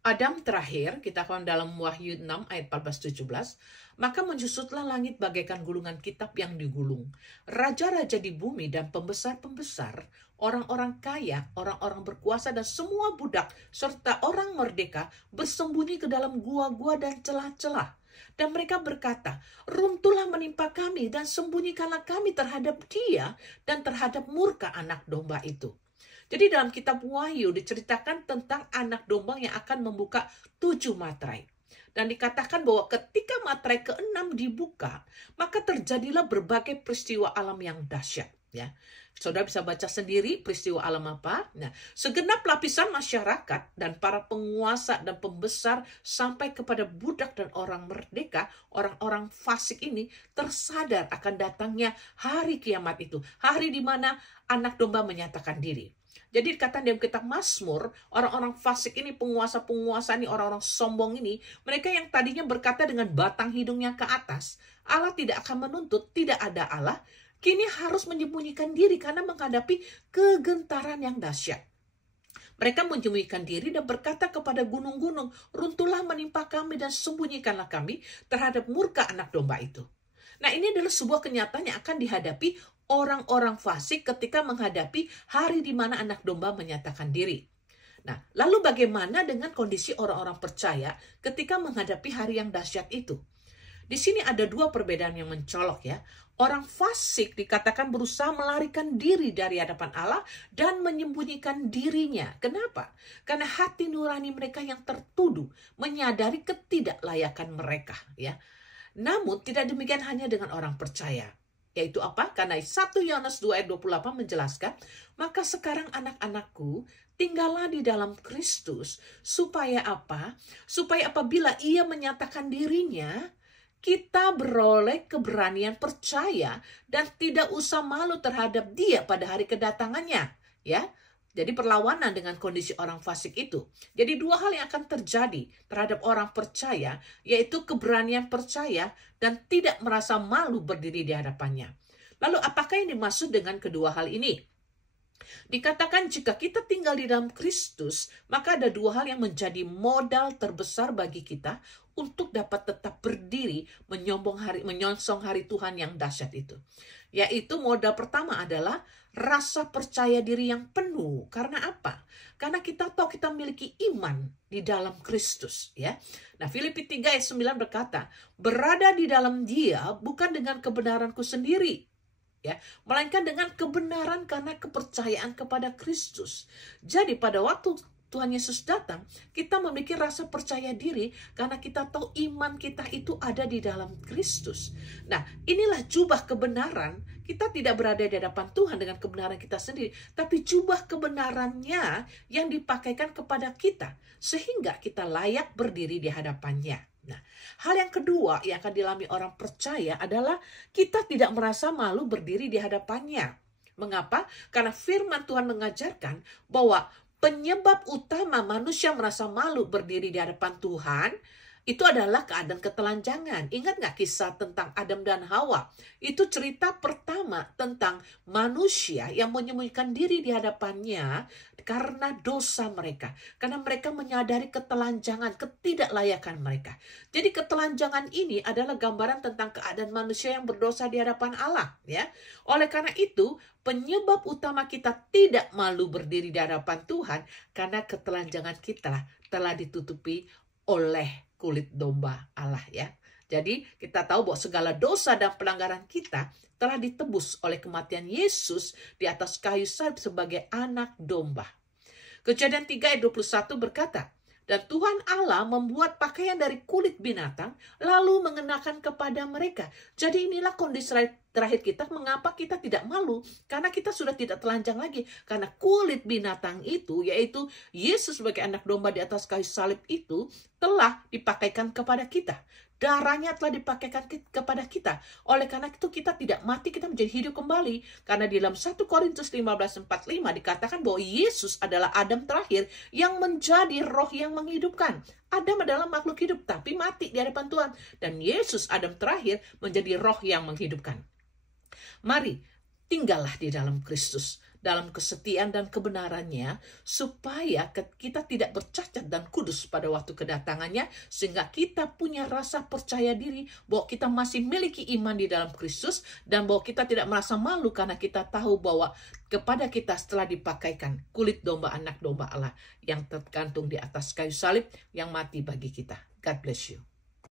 Adam terakhir, kita akan dalam Wahyu 6 ayat 14-17, maka menyusutlah langit bagaikan gulungan kitab yang digulung. Raja-raja di bumi dan pembesar-pembesar, orang-orang kaya, orang-orang berkuasa dan semua budak, serta orang merdeka bersembunyi ke dalam gua-gua dan celah-celah. Dan mereka berkata, runtuhlah menimpa kami dan sembunyikanlah kami terhadap dia dan terhadap murka anak domba itu. Jadi dalam kitab Wahyu diceritakan tentang anak domba yang akan membuka 7 materai. Dan dikatakan bahwa ketika materai ke-6 dibuka, maka terjadilah berbagai peristiwa alam yang dahsyat. Ya, Saudara bisa baca sendiri peristiwa alam apa. Nah, segenap lapisan masyarakat dan para penguasa dan pembesar sampai kepada budak dan orang merdeka, orang-orang fasik ini tersadar akan datangnya hari kiamat itu. Hari di mana anak domba menyatakan diri. Jadi dikatakan dalam kitab Mazmur, orang-orang fasik ini, penguasa-penguasa ini, orang-orang sombong ini, mereka yang tadinya berkata dengan batang hidungnya ke atas, Allah tidak akan menuntut, tidak ada Allah, kini harus menyembunyikan diri karena menghadapi kegentaran yang dahsyat. Mereka menyembunyikan diri dan berkata kepada gunung-gunung, runtuhlah menimpa kami dan sembunyikanlah kami terhadap murka anak domba itu. Nah, ini adalah sebuah kenyataan yang akan dihadapi orang-orang fasik ketika menghadapi hari di mana anak domba menyatakan diri. Nah, lalu bagaimana dengan kondisi orang-orang percaya ketika menghadapi hari yang dahsyat itu? Di sini ada dua perbedaan yang mencolok ya. Orang fasik dikatakan berusaha melarikan diri dari hadapan Allah dan menyembunyikan dirinya. Kenapa? Karena hati nurani mereka yang tertuduh menyadari ketidaklayakan mereka ya. Namun tidak demikian hanya dengan orang percaya. Yaitu apa? Karena 1 Yohanes 2 ayat 28 menjelaskan, maka sekarang anak-anakku, tinggallah di dalam Kristus. Supaya apa? Supaya apabila ia menyatakan dirinya, kita beroleh keberanian percaya dan tidak usah malu terhadap dia pada hari kedatangannya. Ya, jadi perlawanan dengan kondisi orang fasik itu. Jadi dua hal yang akan terjadi terhadap orang percaya, yaitu keberanian percaya dan tidak merasa malu berdiri di hadapannya. Lalu apakah yang dimaksud dengan kedua hal ini? Dikatakan jika kita tinggal di dalam Kristus, maka ada dua hal yang menjadi modal terbesar bagi kita untuk dapat tetap berdiri menyongsong hari Tuhan yang dahsyat itu. Yaitu modal pertama adalah rasa percaya diri yang penuh. Karena apa? Karena kita tahu kita memiliki iman di dalam Kristus ya. Nah, Filipi 3 ayat 9 berkata, berada di dalam Dia bukan dengan kebenaranku sendiri ya, melainkan dengan kebenaran karena kepercayaan kepada Kristus. Jadi pada waktu Tuhan Yesus datang, kita memiliki rasa percaya diri karena kita tahu iman kita itu ada di dalam Kristus. Nah, inilah jubah kebenaran. Kita tidak berada di hadapan Tuhan dengan kebenaran kita sendiri, tapi jubah kebenarannya yang dipakaikan kepada kita, sehingga kita layak berdiri di hadapannya. Nah, hal yang kedua yang akan dialami orang percaya adalah kita tidak merasa malu berdiri di hadapannya. Mengapa? Karena firman Tuhan mengajarkan bahwa penyebab utama manusia merasa malu berdiri di hadapan Tuhan itu adalah keadaan ketelanjangan. Ingat nggak kisah tentang Adam dan Hawa? Itu cerita pertama tentang manusia yang menyembunyikan diri di hadapannya karena dosa mereka. Karena mereka menyadari ketelanjangan, ketidaklayakan mereka. Jadi ketelanjangan ini adalah gambaran tentang keadaan manusia yang berdosa di hadapan Allah. Ya. Oleh karena itu, penyebab utama kita tidak malu berdiri di hadapan Tuhan karena ketelanjangan kita telah ditutupi oleh kulit domba Allah ya. Jadi kita tahu bahwa segala dosa dan pelanggaran kita telah ditebus oleh kematian Yesus di atas kayu salib sebagai anak domba. Kejadian 3 ayat 21 berkata, dan Tuhan Allah membuat pakaian dari kulit binatang lalu mengenakan kepada mereka. Jadi inilah kondisi terakhir kita, mengapa kita tidak malu? Karena kita sudah tidak telanjang lagi. Karena kulit binatang itu, yaitu Yesus sebagai anak domba di atas kayu salib itu, telah dipakaikan kepada kita. Darahnya telah dipakaikan kepada kita. Oleh karena itu kita tidak mati, kita menjadi hidup kembali. Karena di dalam 1 Korintus 15:45 dikatakan bahwa Yesus adalah Adam terakhir yang menjadi roh yang menghidupkan. Adam adalah makhluk hidup tapi mati di hadapan Tuhan. Dan Yesus Adam terakhir menjadi roh yang menghidupkan. Mari tinggallah di dalam Kristus dalam kesetiaan dan kebenarannya, supaya kita tidak bercacat dan kudus pada waktu kedatangannya, sehingga kita punya rasa percaya diri bahwa kita masih memiliki iman di dalam Kristus, dan bahwa kita tidak merasa malu karena kita tahu bahwa kepada kita setelah dipakaikan kulit domba, anak domba Allah yang tergantung di atas kayu salib, yang mati bagi kita. God bless you.